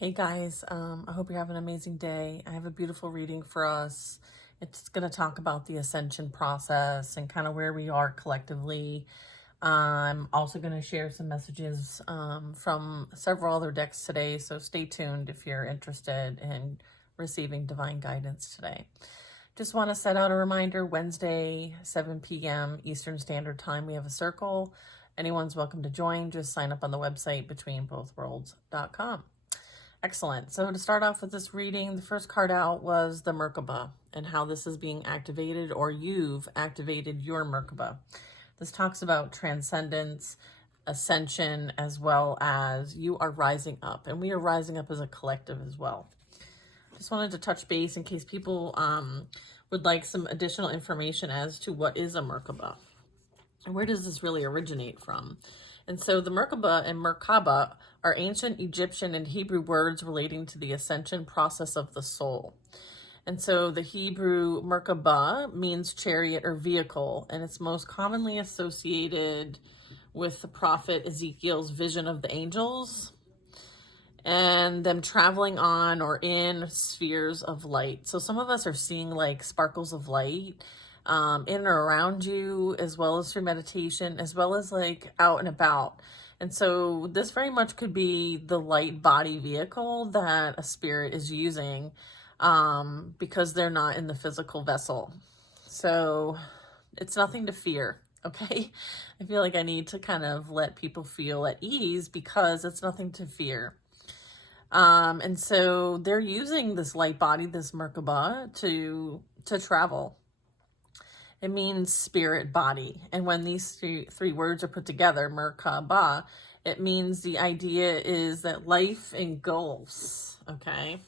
Hey guys, I hope you're having an amazing day. I have a beautiful reading for us. It's going to talk about the ascension process and kind of where we are collectively. I'm also going to share some messages from several other decks today, so stay tuned if you're interested in receiving divine guidance today. Just want to set out a reminder, Wednesday, 7 p.m. Eastern Standard Time, we have a circle. Anyone's welcome to join. Just sign up on the website betweenbothworlds.com. Excellent. So to start off with this reading, the first card out was the Merkaba and how this is being activated, or you've activated your Merkaba. This talks about transcendence, ascension, as well as you are rising up, and we are rising up as a collective as well. Just wanted to touch base in case people would like some additional information as to what is a Merkaba and where does this really originate from. And so the Merkaba and Merkaba are ancient Egyptian and Hebrew words relating to the ascension process of the soul. And so the Hebrew Merkaba means chariot or vehicle, and it's most commonly associated with the prophet Ezekiel's vision of the angels and them traveling on or in spheres of light. So some of us are seeing like sparkles of light in or around you, as well as through meditation, as well as like out and about. And so this very much could be the light body vehicle that a spirit is using because they're not in the physical vessel. So it's nothing to fear, okay? I feel like I need to kind of let people feel at ease because it's nothing to fear. And so they're using this light body, this Merkaba, to travel. It means spirit body. And when these three words are put together, Merkaba, it means the idea is that life engulfs, okay,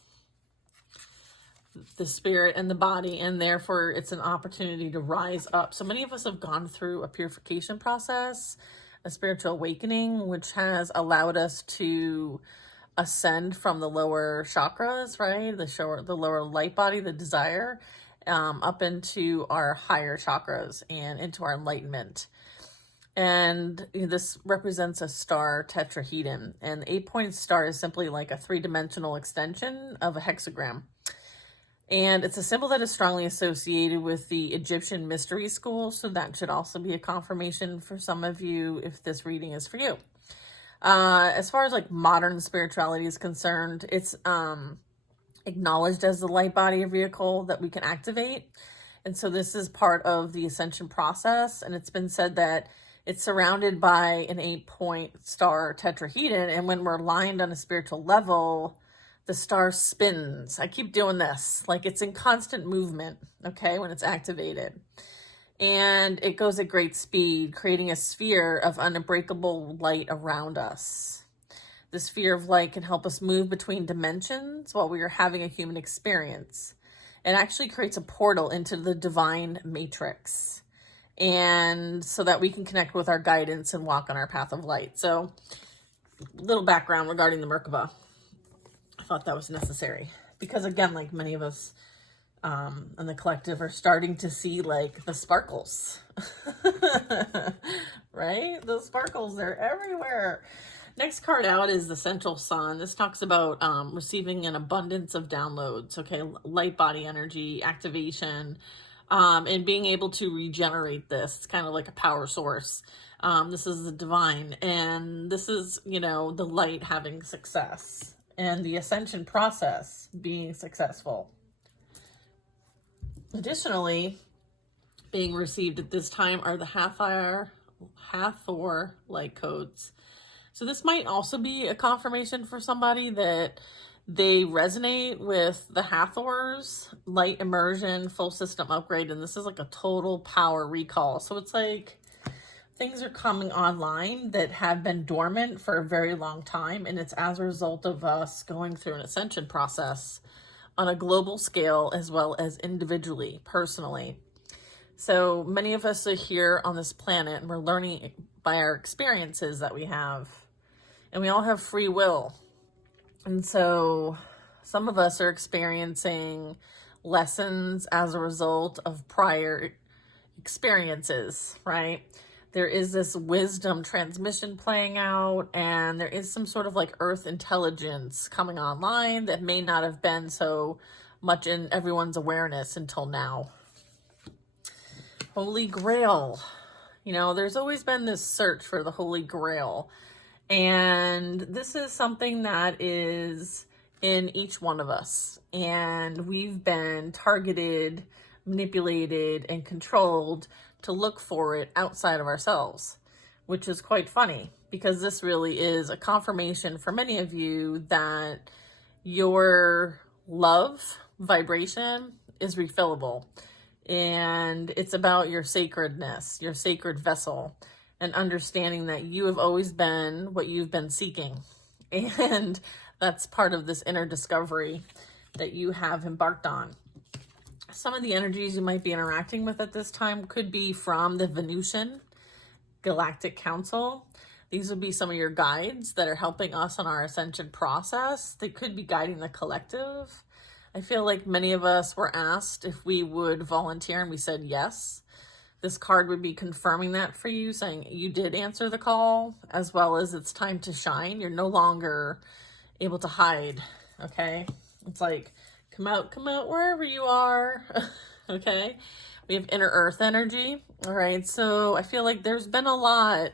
the spirit and the body, and therefore it's an opportunity to rise up. So many of us have gone through a purification process, a spiritual awakening, which has allowed us to ascend from the lower chakras, right? The lower light body, the desire, up into our higher chakras and into our enlightenment. And this represents a star tetrahedron, and the 8-pointed star is simply like a 3-dimensional extension of a hexagram. And it's a symbol that is strongly associated with the Egyptian mystery school, so that should also be a confirmation for some of you if this reading is for you. As far as like modern spirituality is concerned, it's acknowledged as the light body or vehicle that we can activate. And so this is part of the ascension process. And it's been said that it's surrounded by an 8-point star tetrahedron. And when we're aligned on a spiritual level, the star spins. I keep doing this, like it's in constant movement, okay, when it's activated. And it goes at great speed, creating a sphere of unbreakable light around us. The sphere of light can help us move between dimensions while we are having a human experience. It actually creates a portal into the divine matrix, and so that we can connect with our guidance and walk on our path of light. So, little background regarding the Merkaba. I thought that was necessary because, again, like many of us and the collective are starting to see like the sparkles, right? The sparkles, they're everywhere. Next card out is the Central Sun. This talks about receiving an abundance of downloads, okay? Light body energy, activation, and being able to regenerate this. It's kind of like a power source. This is the divine, and this is, the light having success and the ascension process being successful. Additionally, being received at this time are the Hathor light codes. So this might also be a confirmation for somebody that they resonate with the Hathors, light immersion, full system upgrade, and this is like a total power recall. So it's like things are coming online that have been dormant for a very long time, and it's as a result of us going through an ascension process on a global scale as well as individually, personally. So many of us are here on this planet and we're learning by our experiences that we have. And we all have free will. And so some of us are experiencing lessons as a result of prior experiences, right? there is this wisdom transmission playing out, and there is some sort of like earth intelligence coming online that may not have been so much in everyone's awareness until now. Holy Grail. You know, there's always been this search for the Holy Grail. And this is something that is in each one of us. And we've been targeted, manipulated, and controlled to look for it outside of ourselves, which is quite funny because this really is a confirmation for many of you that your love vibration is refillable. And it's about your sacredness, your sacred vessel, and understanding that you have always been what you've been seeking. And that's part of this inner discovery that you have embarked on. Some of the energies you might be interacting with at this time could be from the Venusian Galactic Council. These would be some of your guides that are helping us on our ascension process. They could be guiding the collective. I feel like many of us were asked if we would volunteer and we said yes. This card would be confirming that for you, saying you did answer the call, as well as it's time to shine. You're no longer able to hide, okay? It's like, come out wherever you are, okay? We have inner earth energy, all right? So I feel like there's been a lot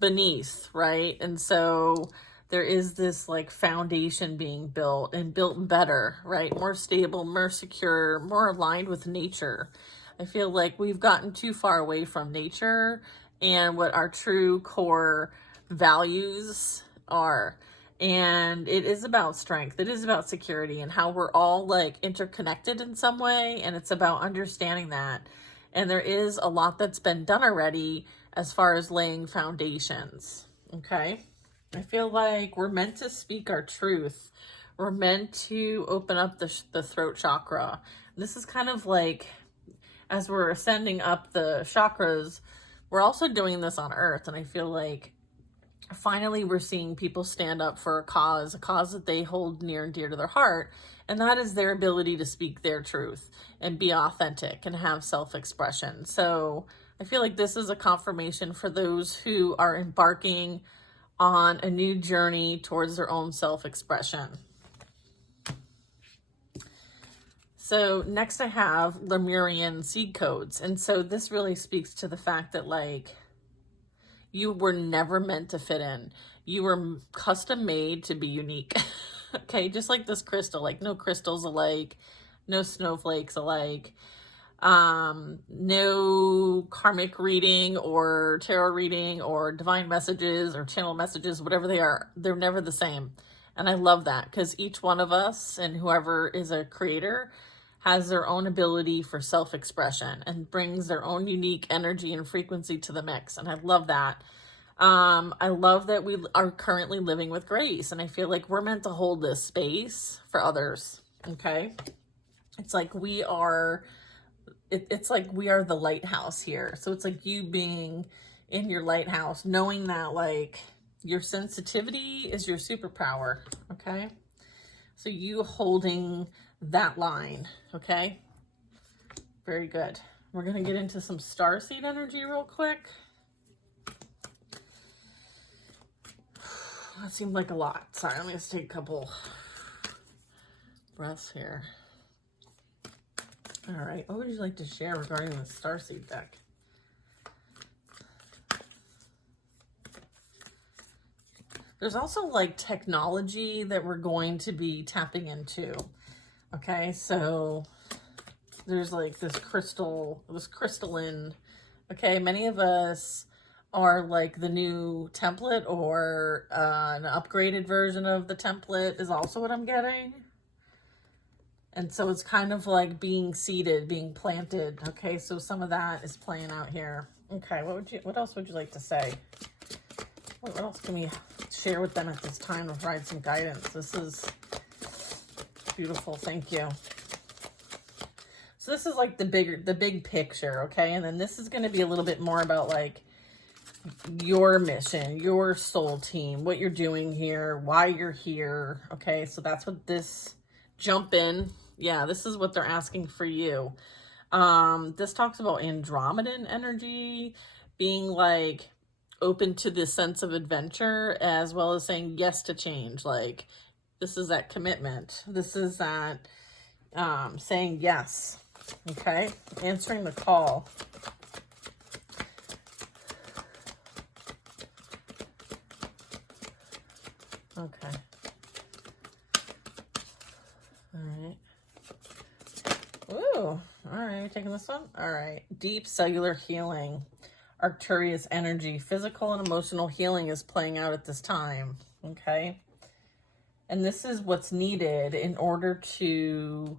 beneath, right? And so there is this like foundation being built and built better, right? More stable, more secure, more aligned with nature. I feel like we've gotten too far away from nature and what our true core values are. And it is about strength. It is about security and how we're all like interconnected in some way. And it's about understanding that. And there is a lot that's been done already as far as laying foundations, okay? I feel like we're meant to speak our truth. We're meant to open up the throat chakra. This is kind of like, as we're ascending up the chakras, we're also doing this on earth. And I feel like finally we're seeing people stand up for a cause that they hold near and dear to their heart. And that is their ability to speak their truth and be authentic and have self-expression. So I feel like this is a confirmation for those who are embarking on a new journey towards their own self-expression. So next I have Lemurian seed codes. And so this really speaks to the fact that like you were never meant to fit in. You were custom made to be unique. Okay, just like this crystal, like no crystals alike, no snowflakes alike. No karmic reading or tarot reading or divine messages or channel messages, whatever they are, they're never the same. And I love that because each one of us and whoever is a creator has their own ability for self-expression and brings their own unique energy and frequency to the mix. And I love that. I love that we are currently living with grace. And I feel like we're meant to hold this space for others. Okay. It's like we are it's like we are the lighthouse here. So it's like you being in your lighthouse, knowing that like your sensitivity is your superpower, okay? So you holding that line, okay? Very good. We're gonna get into some starseed energy real quick. That seemed like a lot. Sorry, let me just take a couple breaths here. All right, what would you like to share regarding the starseed deck? There's also like technology that we're going to be tapping into. Okay, so there's like this crystalline, okay, many of us are like the new template or an upgraded version of the template is also what I'm getting. And so it's kind of like being seeded, being planted. Okay, so some of that is playing out here. Okay, what else would you like to say? What else can we share with them at this time to provide some guidance? This is beautiful, thank you. So this is like the big picture, okay? And then this is gonna be a little bit more about like your mission, your soul team, what you're doing here, why you're here, okay? So that's what this jump in. Yeah, this is what they're asking for you. This talks about Andromedan energy, being like open to the sense of adventure, as well as saying yes to change. Like, this is that commitment. This is that saying yes. Okay, answering the call. Okay. All right. Ooh, all right, taking this one. All right, deep cellular healing, Arcturius energy, physical and emotional healing is playing out at this time. Okay, and this is what's needed in order to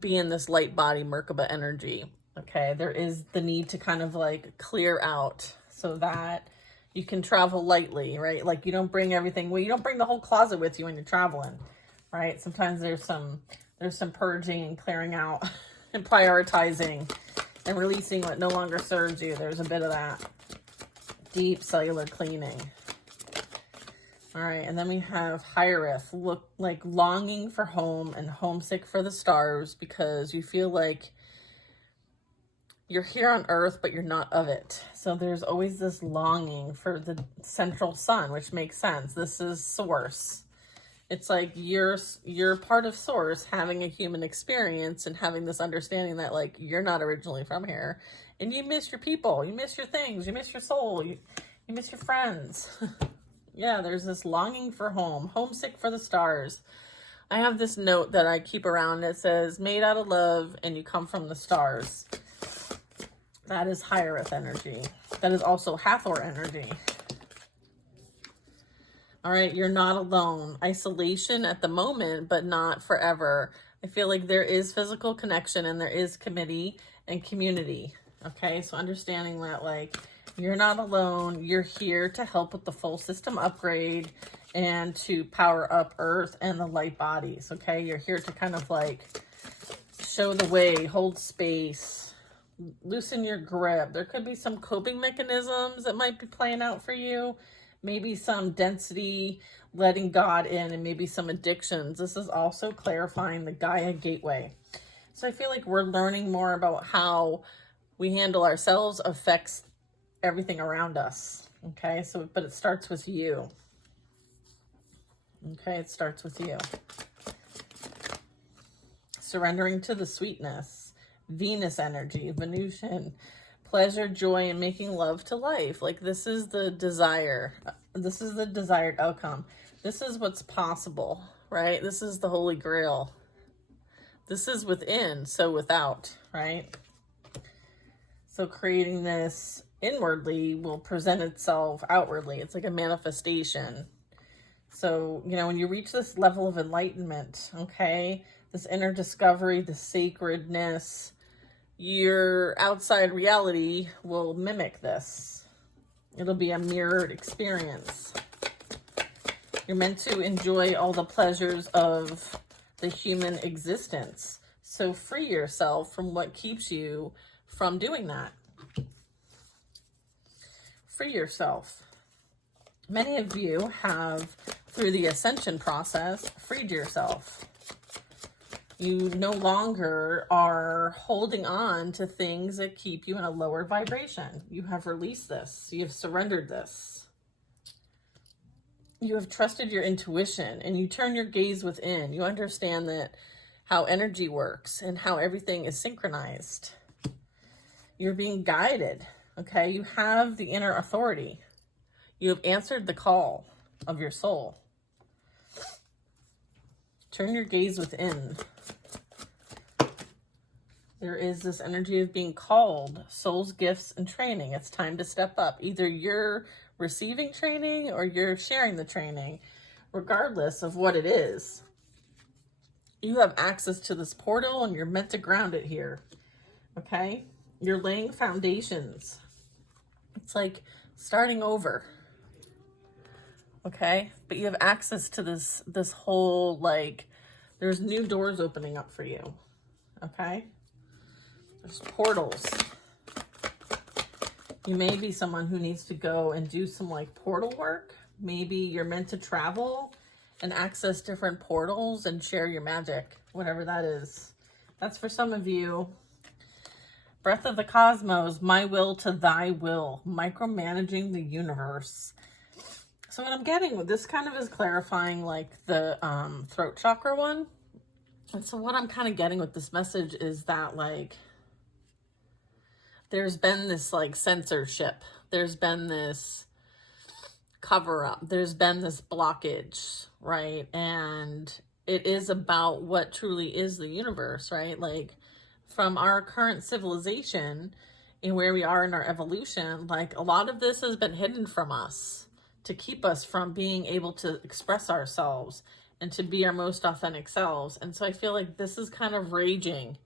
be in this light body Merkaba energy. Okay, there is the need to kind of like clear out so that you can travel lightly, right? Like, you don't bring everything. Well, you don't bring the whole closet with you when you're traveling, right? Sometimes there's some purging and clearing out and prioritizing and releasing what no longer serves you. There's a bit of that deep cellular cleaning. All right, and then we have Hierith, look like longing for home and homesick for the stars, because you feel like you're here on earth, but you're not of it. So there's always this longing for the central sun, which makes sense. This is source. It's like you're part of source, having a human experience and having this understanding that like you're not originally from here, and you miss your people, you miss your things, you miss your soul, you miss your friends. Yeah, there's this longing for home, homesick for the stars. I have this note that I keep around that says, made out of love and you come from the stars. That is Hierith energy. That is also Hathor energy. All right, you're not alone. Isolation at the moment, but not forever. I feel like there is physical connection and there is committee and community. Okay, so understanding that like, you're not alone. You're here to help with the full system upgrade and to power up Earth and the light bodies, okay? You're here to kind of like show the way, hold space, loosen your grip. There could be some coping mechanisms that might be playing out for you. Maybe some density, letting God in, and maybe some addictions. This is also clarifying the Gaia gateway. So I feel like we're learning more about how we handle ourselves affects everything around us. Okay, so but it starts with you. Okay, it starts with you. Surrendering to the sweetness, Venus energy, Venusian, pleasure, joy, and making love to life. Like, this is the desire. This is the desired outcome. This is what's possible, right? This is the Holy Grail. This is within, so without, right? So creating this inwardly will present itself outwardly. It's like a manifestation. So, you know, when you reach this level of enlightenment, okay, this inner discovery, the sacredness, your outside reality will mimic this. It'll be a mirrored experience. You're meant to enjoy all the pleasures of the human existence. So free yourself from what keeps you from doing that. Free yourself. Many of you have, through the ascension process, freed yourself. You no longer are holding on to things that keep you in a lower vibration. You have released this. You have surrendered this. You have trusted your intuition and you turn your gaze within. You understand that how energy works and how everything is synchronized. You're being guided. Okay, you have the inner authority. You have answered the call of your soul. Turn your gaze within. There is this energy of being called, soul's gifts and training. It's time to step up. Either you're receiving training or you're sharing the training. Regardless of what it is, you have access to this portal and you're meant to ground it here. Okay? You're laying foundations. It's like starting over. Okay? But you have access to this whole, like, there's new doors opening up for you. Okay? There's portals. You may be someone who needs to go and do some like portal work. Maybe you're meant to travel and access different portals and share your magic, whatever that is. That's for some of you. Breath of the cosmos, my will to thy will, micromanaging the universe. So what I'm getting with this kind of is clarifying like the throat chakra one. And so what I'm kind of getting with this message is that like there's been this like censorship. There's been this cover up. There's been this blockage, right? And it is about what truly is the universe, right? Like from our current civilization and where we are in our evolution, like a lot of this has been hidden from us to keep us from being able to express ourselves and to be our most authentic selves. And so I feel like this is kind of raging,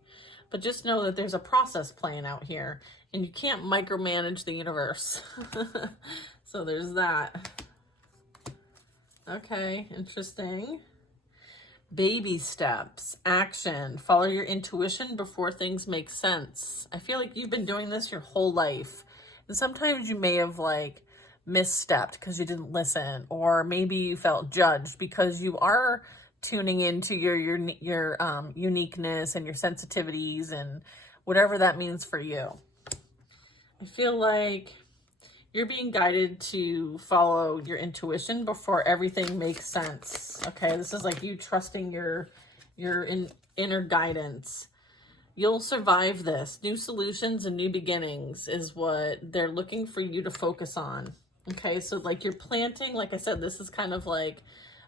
but just know that there's a process playing out here and you can't micromanage the universe. So there's that. Okay, interesting. Baby steps, action, follow your intuition before things make sense. I feel like you've been doing this your whole life. And sometimes you may have like misstepped because you didn't listen, or maybe you felt judged because you are tuning into your uniqueness and your sensitivities and whatever that means for you. I feel like you're being guided to follow your intuition before everything makes sense. Okay, this is like you trusting your inner guidance. You'll survive this. New solutions and new beginnings is what they're looking for you to focus on. Okay, so like you're planting, like I said, this is kind of like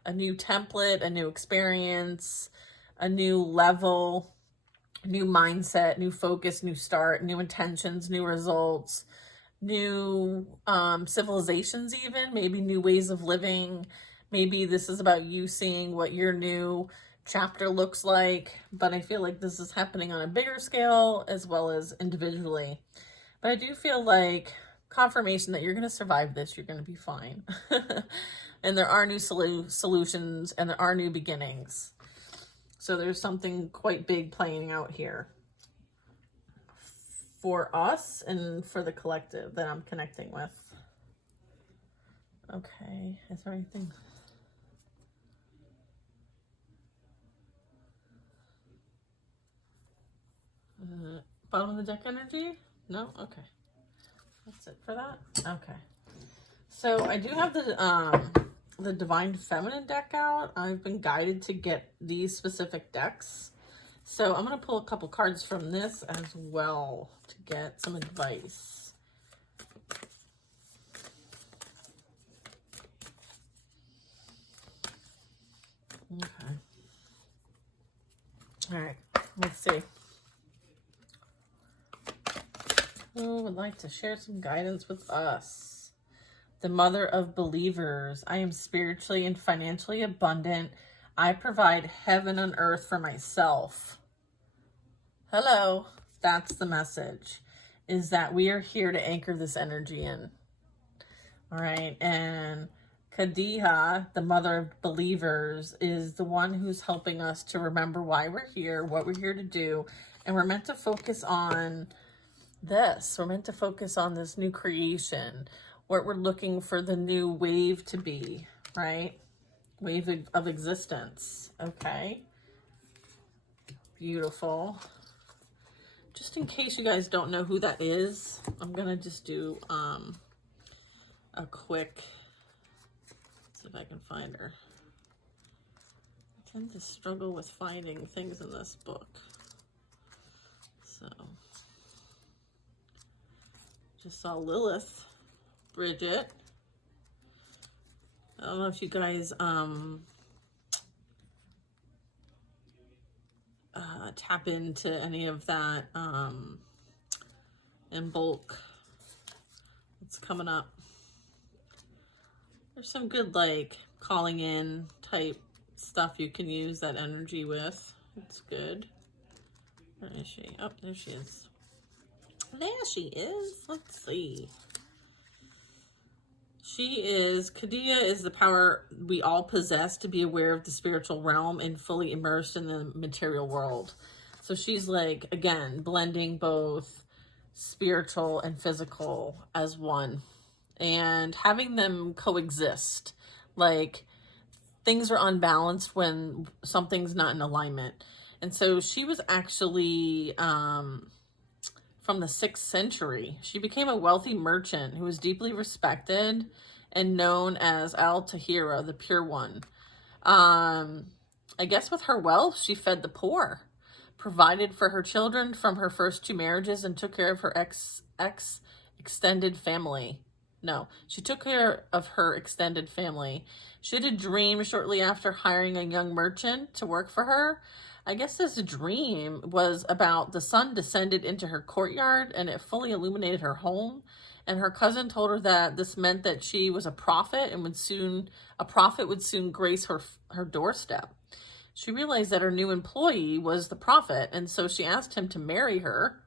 a new template, a new experience, a new level, new mindset, new focus, new start, new intentions, new results, new civilizations, even maybe new ways of living. Maybe this is about you seeing what your new chapter looks like, but I feel like this is happening on a bigger scale as well as individually. But I do feel like confirmation that you're going to survive this, you're going to be fine. And there are new solutions and there are new beginnings. So there's something quite big playing out here for us and for the collective that I'm connecting with. Okay, is there anything? Bottom of the deck energy? No? Okay. That's it for that? Okay. So I do have the Divine Feminine deck out. I've been guided to get these specific decks. So I'm going to pull a couple cards from this as well to get some advice. Okay. All right. Let's see. Who would like to share some guidance with us? The Mother of Believers. I am spiritually and financially abundant. I provide heaven on earth for myself. Hello. That's the message, is that we are here to anchor this energy in. All right. And Kadiha, the Mother of Believers, is the one who's helping us to remember why we're here, what we're here to do. And we're meant to focus on this. We're meant to focus on this new creation, what we're looking for the new wave to be, right? Wave of existence. Okay. Beautiful. Just in case you guys don't know who that is, I'm going to just do a quick, see if I can find her. I tend to struggle with finding things in this book. So, just saw Lilith, Bridget. I don't know if you guys tap into any of that in bulk. It's coming up. There's some good like calling in type stuff you can use that energy with. It's good. Where is she? Oh, there she is. There she is. Let's see. Kadia is the power we all possess to be aware of the spiritual realm and fully immersed in the material world. So she's like, again, blending both spiritual and physical as one and having them coexist. Like things are unbalanced when something's not in alignment. And so she was actually, from from the 6th century. She became a wealthy merchant who was deeply respected and known as Al-Tahira, the Pure One. I guess with her wealth, she fed the poor, provided for her children from her first 2 marriages, and took care of her extended family. No, she took care of her extended family. She had a dream shortly after hiring a young merchant to work for her. I guess this dream was about the sun descended into her courtyard and it fully illuminated her home. And her cousin told her that this meant that she was a prophet and a prophet would soon grace her doorstep. She realized that her new employee was the prophet, and so she asked him to marry her,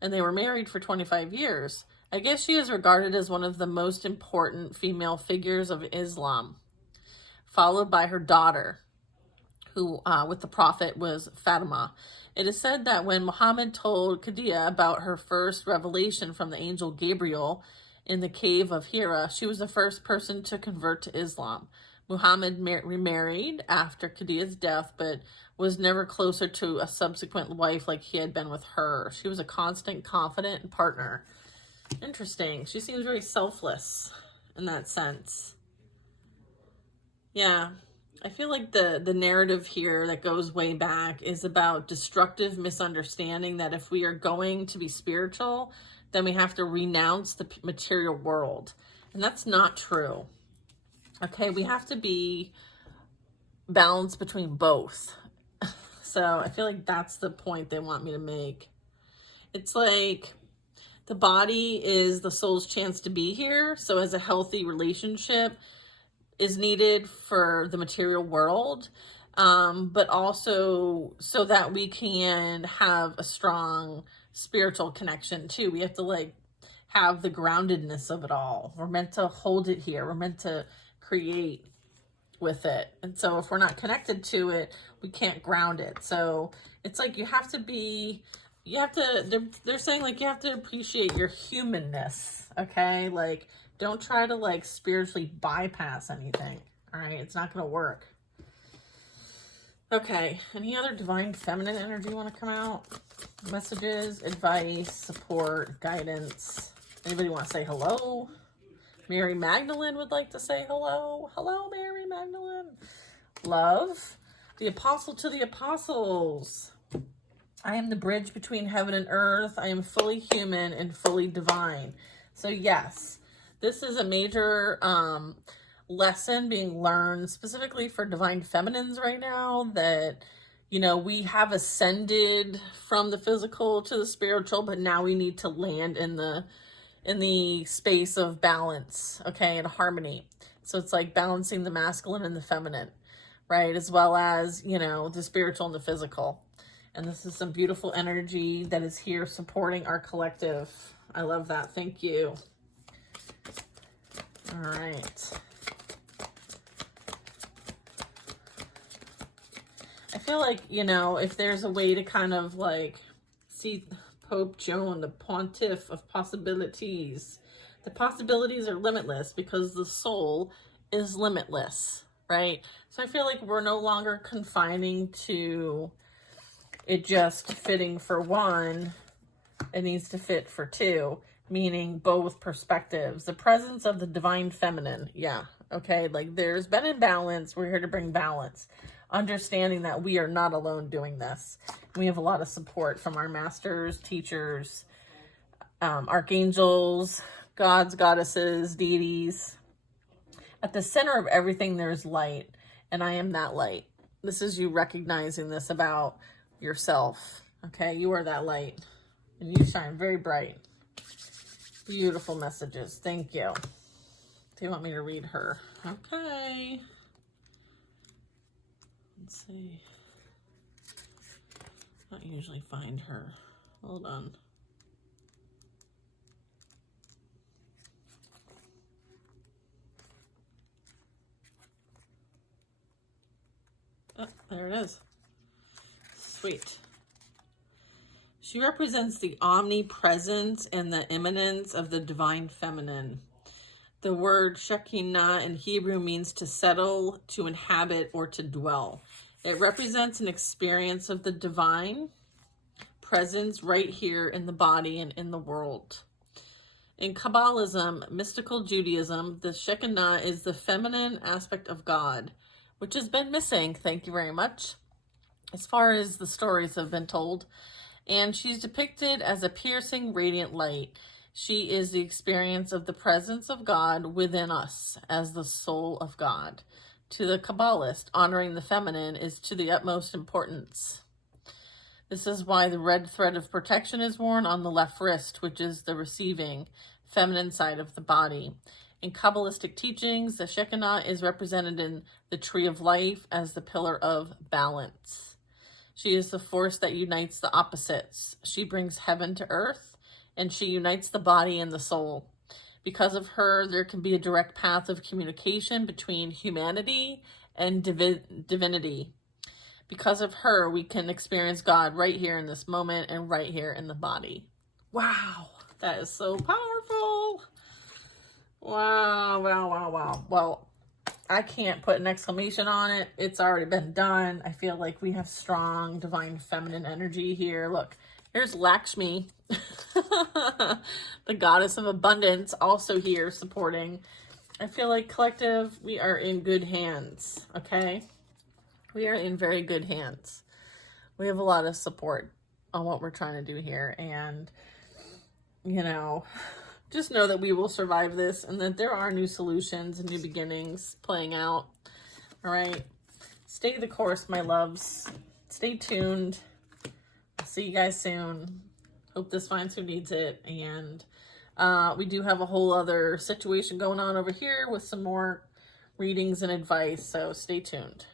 and they were married for 25 years. I guess she is regarded as one of the most important female figures of Islam, followed by her daughter, who with the prophet was Fatima. It is said that when Muhammad told Khadija about her first revelation from the angel Gabriel in the cave of Hira, she was the first person to convert to Islam. Muhammad remarried after Khadija's death, but was never closer to a subsequent wife like he had been with her. She was a constant, confident partner. Interesting. She seems very selfless in that sense. Yeah. I feel like the narrative here that goes way back is about destructive misunderstanding that if we are going to be spiritual, then we have to renounce the material world. And that's not true. Okay, we have to be balanced between both. So I feel like that's the point they want me to make. It's like the body is the soul's chance to be here. So as a healthy relationship is needed for the material world, but also so that we can have a strong spiritual connection too. We have to like have the groundedness of it all. We're meant to hold it here. We're meant to create with it. And so if we're not connected to it, we can't ground it. So it's like they're saying like you have to appreciate your humanness. Okay. Like don't try to like spiritually bypass anything. All right. It's not going to work. Okay. Any other divine feminine energy want to come out? Messages, advice, support, guidance. Anybody want to say hello? Mary Magdalene would like to say hello. Hello, Mary Magdalene. Love. The apostle to the apostles. I am the bridge between heaven and earth. I am fully human and fully divine. So yes, this is a major lesson being learned specifically for divine feminines right now, that, you know, we have ascended from the physical to the spiritual, but now we need to land in the space of balance, okay, and harmony. So it's like balancing the masculine and the feminine, right? As well as, you know, the spiritual and the physical. And this is some beautiful energy that is here supporting our collective. I love that. Thank you. All right. I feel like, you know, if there's a way to kind of like see Pope Joan, the pontiff of possibilities. The possibilities are limitless because the soul is limitless, right? So I feel like we're no longer confining to it just fitting for one. It needs to fit for two, meaning both perspectives. The presence of the divine feminine. Yeah. Okay. Like there's been imbalance. We're here to bring balance. Understanding that we are not alone doing this. We have a lot of support from our masters, teachers, archangels, gods, goddesses, deities. At the center of everything, there's light, and I am that light. This is you recognizing this about yourself. Okay, you are that light, and you shine very bright. Beautiful messages. Thank you. They want me to read her. Okay. Let's see. I don't usually find her. Hold on. Oh, there it is. Sweet. She represents the omnipresence and the immanence of the divine feminine. The word Shekinah in Hebrew means to settle, to inhabit, or to dwell. It represents an experience of the divine presence right here in the body and in the world. In Kabbalism, mystical Judaism, the Shekinah is the feminine aspect of God, which has been missing, thank you very much, as far as the stories have been told. And she's depicted as a piercing, radiant light. She is the experience of the presence of God within us as the soul of God. To the Kabbalist, honoring the feminine is to the utmost importance. This is why the red thread of protection is worn on the left wrist, which is the receiving, feminine side of the body. In Kabbalistic teachings, the Shekinah is represented in the tree of life as the pillar of balance. She is the force that unites the opposites. She brings heaven to earth, and she unites the body and the soul. Because of her, there can be a direct path of communication between humanity and divinity. Because of her, we can experience God right here in this moment and right here in the body. Wow, that is so powerful. Wow, wow, wow, wow. Well, I can't put an exclamation on it. It's already been done. I feel like we have strong divine feminine energy here. Look, here's Lakshmi, the goddess of abundance, also here supporting. I feel like collective, we are in good hands, okay? We are in very good hands. We have a lot of support on what we're trying to do here. And, you know, just know that we will survive this and that there are new solutions and new beginnings playing out. All right. Stay the course, my loves. Stay tuned. I'll see you guys soon. Hope this finds who needs it. And we do have a whole other situation going on over here with some more readings and advice. So stay tuned.